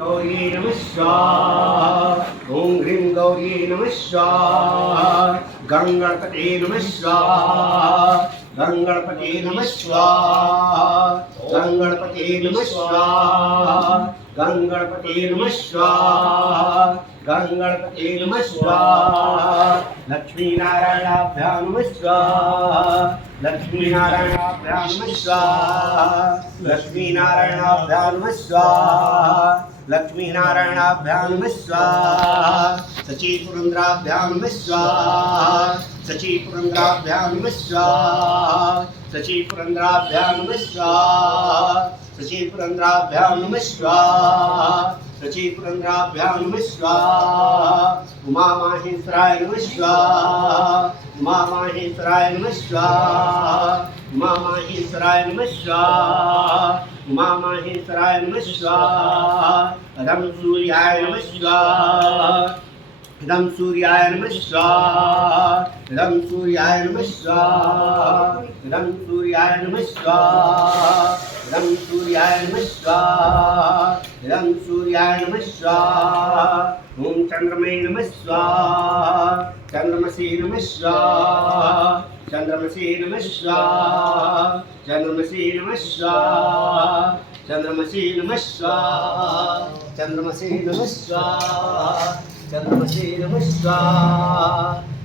गौरी नमः स्वाहा। ओम ह्रीं गौरी नमः स्वाहा। गंगणपते नमः स्वाहा। गंगणपते नमः स्वाहा। गंगणपते नमः स्वाहा। गंगणपते नमः स्वाहा। गंगणपते नमः स्वाहा। लक्ष्मी नारायणाभ्यां नमः स्वाहा। लक्ष्मी नारायणाभ्यां नमः स्वाहा। लक्ष्मी नारायणाभ्यां नमः स्वाहा। लक्ष्मी नारायणाभ्यां नमः स्वाहा। सची पुरंद्राभ्यां नमः स्वाहा। सची पुरंद्राभ्यां नमः स्वाहा। सची पुरंद्राभ्यां नमः स्वाहा। सची पुरंद्राभ्यां नमः स्वाहा। सची पुरंद्राभ्यां नमः स्वाहा। उमा माहेश्वराय नमः स्वाहा। उमा माहेश्वराय नमः स्वाहा। उमा माहेश्वराय नमः स्वाहा। उमा माहेश्वराय नमः स्वाहा। अदम सूर्याय नमः स्वाहा। इदं सूर्याय नमः स्वाहा। इदं सूर्याय नमः स्वाहा। इदं सूर्याय नमः स्वाहा। इदं सूर्याय नमः स्वाहा। इदं सूर्याय नमः स्वाहा। ओम चंद्रमय नमः स्वाहा। चंद्रमसे नमः स्वाहा। चंद्रमसे नमः स्वाहा। चंद्रमसे नमः स्वाहा। चंद्रमसे नमः स्वाहा। चंद्रमसे नमः स्वाहा। चंद्रमसे नमः स्वाहा।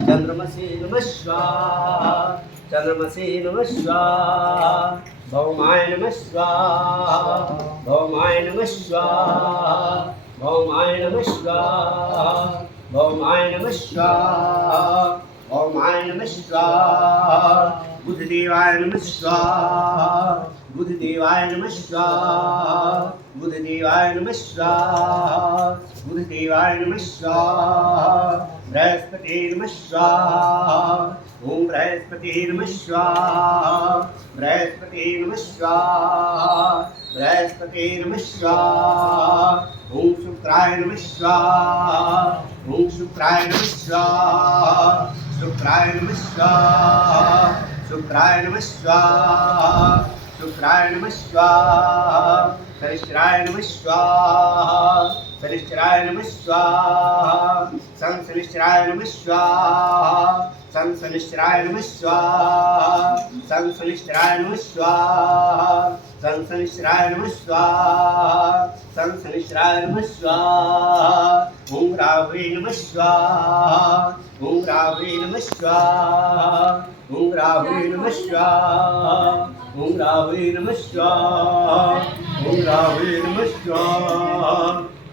चंद्रमसे नमः स्वाहा। चंद्रमसे नमः स्वाहा। भौमाय नमः स्वाहा। भौमाय नमः स्वाहा। भौमाय नमः स्वाहा। भौमाय नमः स्वाहा। भौमाय नमः स्वाहा। बुधदेवाय नमः स्वाहा। बुधदेवाय नमः स्वाहा। बुधदेवाय नमः स्वाहा। बुधदेवाय नमः स्वाहा। बृहस्पते नमः स्वाहा। ओम बृहस्पते नमः स्वाहा। बृहस्पते नमः स्वाहा। बृहस्पते नमः स्वाहा। ओम शुक्राय नमः स्वाहा। ओम शुक्राय नमः स्वाहा। शुक्राय नमः स्वाहा। शुक्राय नमः स्वाहा। शुक्राय नमः स्वाहा। शनिश्चराय नमः स्वाहा। शनिश्चराय नमः स्वाहा। शनिश्चराय नमः स्वाहा। शनिश्चराय नमः स्वाहा। शनिश्चराय नमः स्वाहा। शनिश्चराय नमः स्वाहा। शनिश्चराय नमः स्वाहा। ओम रावे नमः स्वाहा। ओम रावे नमः स्वाहा। ओम रावे नमः स्वाहा। ओम रावे नमः स्वाहा। ओम रावे नमः स्वाहा।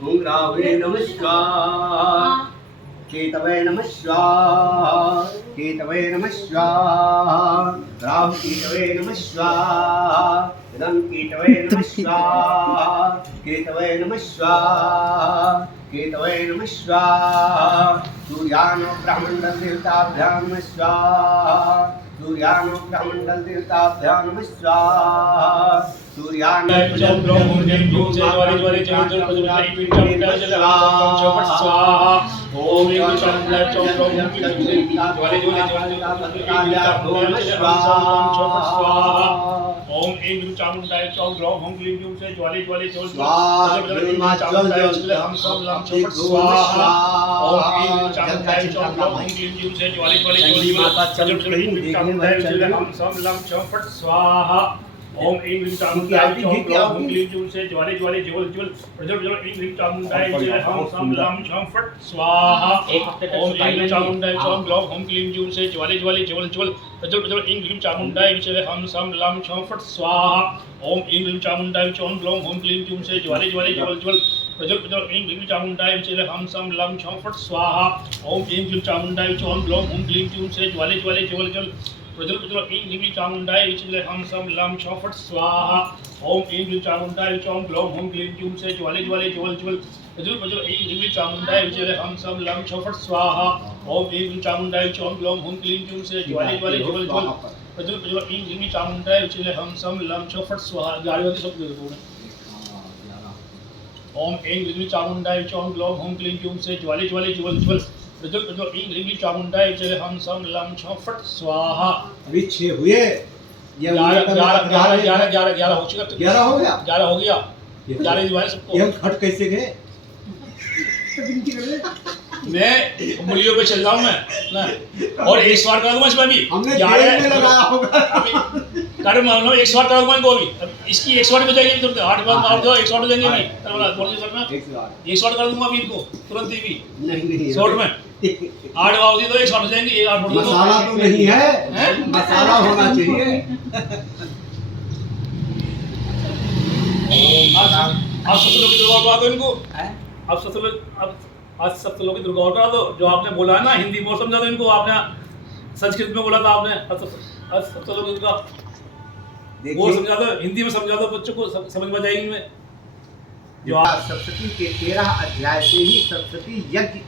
ओम रावे नमः स्वाहा। केतवे नमः स्वाहा। केतवे नमः स्वाहा। राहु केतवे नमः स्वाहा। इदं केतवे नमः स्वाहा। केतवे नमः स्वाहा। केतवे नमः स्वाहा। सूर्यानो ब्रह्मण्डल देवताभ्यां नमः स्वाहा। सूर्यानो ब्रह्मण्डल देवताभ्यां नमः स्वाहा। सूर्यानो चंद्रो मूर्तिं यूचे ज्वाले ज्वाले चल चल पजलाई पिंचम चल चौपट स्वाहा। ओम ह्रीं चंद्र चंद्रो मूर्तिं यूचे ज्वाले ज्वाले चौपट स्वाहा। ओम ऐं ह्रीं चामुंडाय चंद्रो ओम क्लीं यूचे ज्वाले ज्वाले चल चामुंडाय हम सब लम चौपट स्वाहा। ओम ऐं ह्रीं चामुंडाय चंद्रो ओम क्लीं यूचे ज्वाले ज्वाले चामुंडाय हम सब लम चौपट स्वाहा। ओम ऐं ह्रीं चामुंडाय चौंद्रो ओम क्लीं यूचे ज्वाले ज्वाले ज्वल ज्वल प्रज्वल प्रज्वल ऐं ह्रीं चामुंडाय हम सब लम चौपट स्वाहा। ओम ऐं ह्रीं चामुंडाय चौंद्रो ओम क्लीं यूचे ज्वाले ज्वाले ज्वल ज्वल प्रज्वल प्रज्वल ऐं ह्रीं चामुंडाय हम सब लम चौपट स्वाहा। ओम ऐं ह्रीं चामुंडाय चौंद्रो ओम क्लीं यूचे ज्वाले ज्वाले ज्वल ज्वल प्रज्वल प्रज्वल ऐं ह्रीं चामुंडाय हम सब लम चौपट स्वाहा। ओम ऐं ह्रीं चामुंडाय चौंद्रो ओम क्लीं यूचे ज्वाले ज्वाले ज्वल ज्वल प्रज्वल प्रज्वल ऐं ह्रीं चामुंडाय हम सब लम चौपट स्वाहा। ओम ऐं ह्रीं चामुंडाय चौंद्रो ओम क्लीं यूचे ज्वाले ज्वाले ज्वल ज्वल प्रज्वल प्रज्वल ऐं ह्रीं चामुंडाय हम सब लम चौपट स्वाहा। ओम ऐं ह्रीं चामुंडाय चौंद्रो ओम क्लीं यूचे ज्वाले ज्वाले ज्वल ज्वल प्रज्वल प्रज्वल ऐं ह्रीं चामुंडाय हम सब लम चौपट स्वाहा। ओम ऐं ह्रीं चामुंडाय चौंद्रो ओम क्लीं यूचे ज्वाले ज्वाले ज्वल ज्वल प्रज्वल प्रज्वल ऐं ह्रीं चामुंडाय हम सब लम चौपट स्वाहा। अभी 6 हुए। 11 हो चुका। 11 हो गया। 11 हो गया। जाने दीवार सबको। ये खट कैसे गए? मैं उंगलियों पे चल रहा हूँ मैं ना, और एक स्वार करा दूंगा इसमें भी। हमने जा जेल रहा में है लगाया होगा। कर मान लो एक स्वार करा दूंगा इनको अभी। अब इसकी एक स्वार हो जाएगी तुरंत, 8 बार मार दो एक स्वार हो जाएंगे अभी। थोड़ा सा करना, एक स्वार कर दूंगा अभी इनको तुरंत ही भी नहीं शॉर्ट में 8 बार होती तो एक स्वार हो जाएंगे। एक 8 मसाला तो नहीं है, मसाला होना चाहिए। आप सब लोग की दुर्गा करा दो इनको। अब सब लोग अब आज सब लोग की दुर्गा करा दो। जो आपने बोला है ना हिंदी में समझा दो इनको। आपने संस्कृत में बोला था आपने, अब सब लोग इनका वो समझा दो, हिंदी में समझा दो बच्चों को, समझ में जाएगी इनमें। जो आप सप्तशती के 13 अध्याय से ही सप्तशती यज्ञ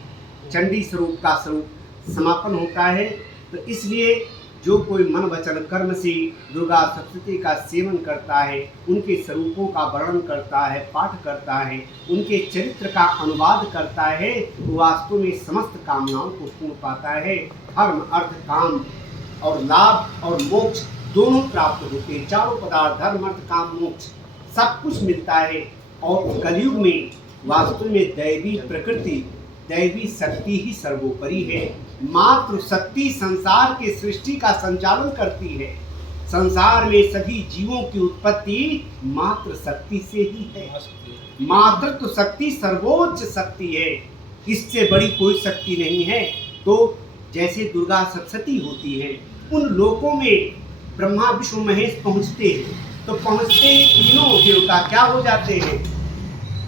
चंडी स्वरूप का स्वरूप समापन होता है। तो इसलिए जो कोई मन वचन कर्म से दुर्गा सप्तशती का सेवन करता है, उनके स्वरूपों का वर्णन करता है, पाठ करता है, उनके चरित्र का अनुवाद करता है, वो वास्तव में समस्त कामनाओं को पूर्ण पाता है। धर्म अर्थ काम और लाभ और मोक्ष दोनों प्राप्त होते हैं। चारों पदार्थ धर्म अर्थ काम मोक्ष सब कुछ मिलता है। और कलयुग में वास्तव में दैवी प्रकृति दैवी शक्ति ही सर्वोपरि है। मात्र शक्ति संसार के सृष्टि का संचालन करती है। संसार में सभी जीवों की उत्पत्ति मात्र शक्ति से ही है। मात्र तो शक्ति सर्वोच्च शक्ति है, इससे बड़ी कोई शक्ति नहीं है। तो जैसे दुर्गा सप्तशती होती है, उन लोकों में ब्रह्मा विष्णु महेश पहुँचते हैं, तो पहुँचते ही तीनों देवता क्या हो जाते हैं?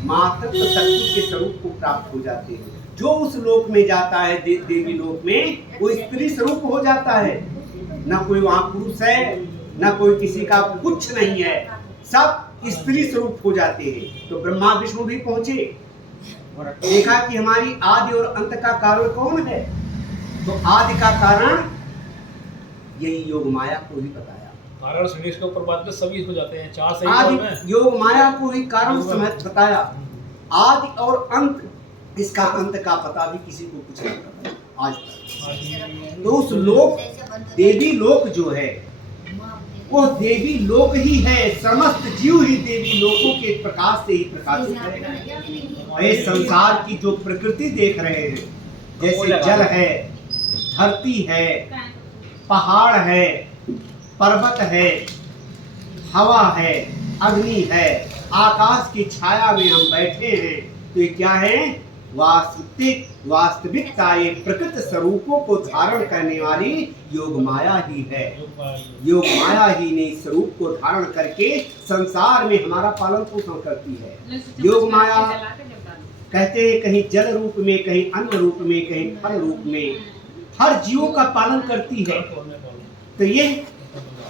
मात्र तो शक्ति के स्वरूप को प्राप्त हो जाते हैं। जो उस लोक में जाता है देवी लोक में, वो स्त्री स्वरूप हो जाता है। न कोई वहाँ पुरुष है, न कोई किसी का कुछ नहीं है, सब स्त्री स्वरूप हो जाते हैं। तो ब्रह्मा विष्णु भी पहुंचे, देखा कि हमारी आदि और अंत का कारण कौन है? तो आदि का कारण यही योग माया को ही बताया। कारण श्रेष्ठ के ऊपर बात में सभी हो जाते हैं। 4 सही आदि योग माया को ही कारण समझ बताया। आदि और अंत, इसका अंत का पता भी किसी को कुछ नहीं पता आज तक। तो उस लोक देवी लोक जो है वो देवी लोक ही है। समस्त जीव ही देवी लोकों के प्रकाश से ही प्रकाशित है। ये संसार की जो प्रकृति देख रहे हैं, जैसे जल है, धरती है, पहाड़ है, पर्वत है, हवा है, अग्नि है, आकाश की छाया में हम बैठे हैं, तो ये क्या है? वास्तविकता ये प्रकृति स्वरूपों को धारण करने वाली योग माया ही है। योग माया ही ने स्वरूप को धारण करके संसार में हमारा पालन पोषण करती है। योग माया कहते हैं कहीं जल रूप में, कहीं अन्न रूप में, कहीं फल रूप में हर जीवों का पालन करती है। तो ये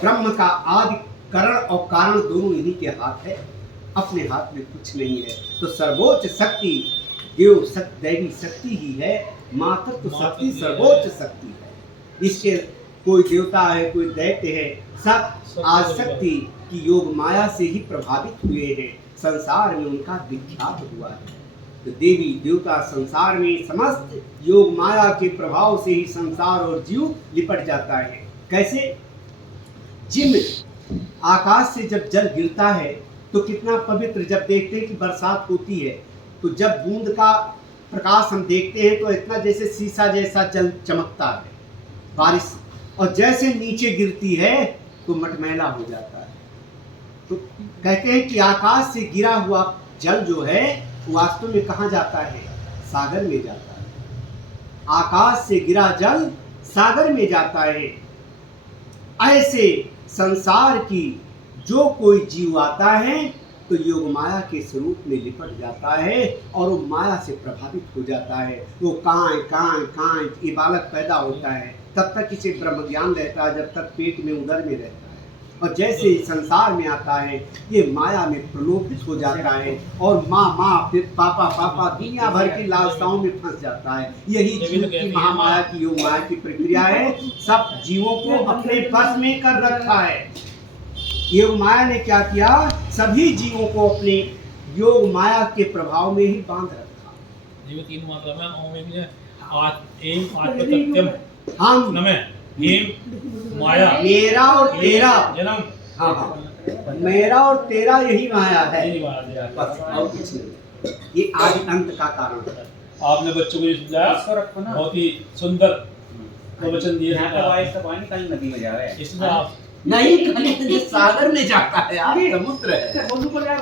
ब्रह्म का आदि करण और कारण दोनों इन्हीं के हाथ है, अपने हाथ में कुछ नहीं है। तो सर्वोच्च शक्ति देव दैवी शक्ति ही है। मात्र तो शक्ति सर्वोच्च शक्ति है। इसके कोई देवता है, कोई दैत्य है, सब आसक्ति की योग माया से ही प्रभावित हुए हैं। संसार में उनका विख्यात हुआ है। तो देवी देवता संसार में समस्त योग माया के प्रभाव से ही संसार और जीव लिपट जाता है। कैसे? जिन आकाश से जब जल गिरता है तो कितना पवित्र, जब देखते हैं कि बरसात होती है तो जब बूंद का प्रकाश हम देखते हैं तो इतना जैसे शीशा जैसा जल चमकता है बारिश, और जैसे नीचे गिरती है तो मटमैला हो जाता है। तो कहते हैं कि आकाश से गिरा हुआ जल जो है वास्तव में कहाँ जाता है? सागर में जाता है। आकाश से गिरा जल सागर में जाता है। ऐसे संसार की जो कोई जीव आता है तो योग माया के स्वरूप में लिपट जाता है और वो माया से प्रभावित हो जाता है। वो कां ये बालक पैदा होता है, तब तक इसे ब्रह्म ज्ञान रहता है, जब तक पेट में उदर में रहता है। और जैसे संसार में आता है ये माया में प्रलोभित हो जाता है और माँ फिर पापा दुनिया भर की लालसाओं में फंस जाता है। यही जीव की महामाया की योग माया की प्रक्रिया है। सब जीवों को अपने बस में कर रखा है। योग माया ने क्या किया? सभी जीवों को अपने योग माया के प्रभाव में ही बांध रखा। जीव 3 मात्रा में ओम एम आत्मतत्वम हम नमः एम माया मेरा और तेरा जन्म हाँ मेरा और तेरा यही माया है, यही माया है। बस और कुछ नहीं। ये आदि अंत का कारण है। आपने बच्चों को ये समझाया, इसको रखो ना। बहुत ही सुंदर प्रवचन दिए। यहाँ का वाइस का पानी कल नदी में जावे। इसमें आप नहीं, खाली सागर में जाता है यार, समुद्र है। बोलू बोल यार